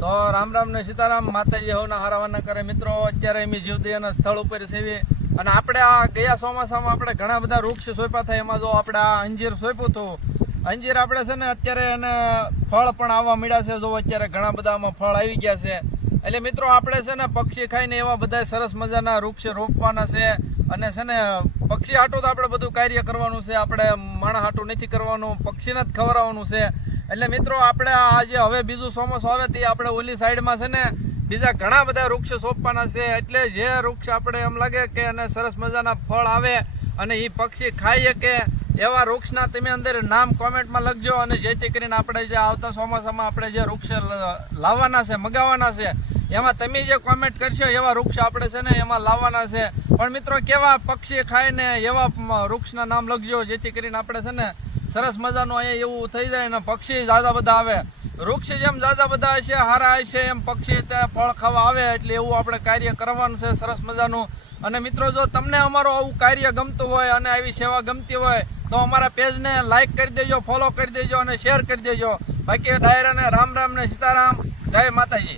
તો રામ રામ ને સીતારામ, માતાજી હવના હારાવાના કરે. મિત્રો અત્યારે અમે જીવદયાના સ્થળ ઉપર સેવી અને આપણે આ ગયા ચોમાસામાં આપણે ઘણા બધા વૃક્ષ સોંપ્યા થાય. એમાં જો આપણે આ અંજીર સોંપ્યું હતું, અંજીર આપણે છે ને અત્યારે એને ફળ પણ આવવા મળ્યા છે. જો અત્યારે ઘણા બધા આમાં ફળ આવી ગયા છે. એટલે મિત્રો આપણે છે ને પક્ષી ખાઈને એવા બધા સરસ મજાના વૃક્ષ રોપવાના છે. અને છે ને પક્ષી હાટું તો આપણે બધું કાર્ય કરવાનું છે, આપણે માણસ હાટું નથી કરવાનું, પક્ષીને જ ખવડાવવાનું છે. એટલે મિત્રો આપણે આજે હવે બીજું ચોમાસું આવે તે આપણે ઓલી સાઈડમાં છે ને બીજા ઘણા બધા વૃક્ષ સોંપવાના છે. એટલે જે વૃક્ષ આપણે એમ લાગે કે એને સરસ મજાના ફળ આવે અને એ પક્ષી ખાઈ શકે એવા વૃક્ષના તમે અંદર નામ કોમેન્ટમાં લખજો. અને જેથી કરીને આપણે જે આવતા ચોમાસામાં આપણે જે વૃક્ષ લાવવાના છે, મગાવવાના છે, એમાં તમે જે કોમેન્ટ કરશો એવા વૃક્ષ આપણે છે ને એમાં લાવવાના છે. પણ મિત્રો કેવા પક્ષી ખાઈને એવા વૃક્ષના નામ લખજો, જેથી કરીને આપણે છે ને સરસ મજાનું અહીંયા એવું થઈ જાય ને પક્ષી ઝાઝા બધા આવે. વૃક્ષ જેમ ઝાઝા બધા હશે, હારા હશે, એમ પક્ષી ત્યાં ફળ ખાવા આવે. એટલે એવું આપણે કાર્ય કરવાનું છે સરસ મજાનું. અને મિત્રો જો તમને અમારું આવું કાર્ય ગમતું હોય અને આવી સેવા ગમતી હોય તો અમારા પેજને લાઈક કરી દેજો, ફોલો કરી દેજો અને શેર કરી દેજો. બાકી ડાયરાને રામ રામ ને સીતારામ, જય માતાજી.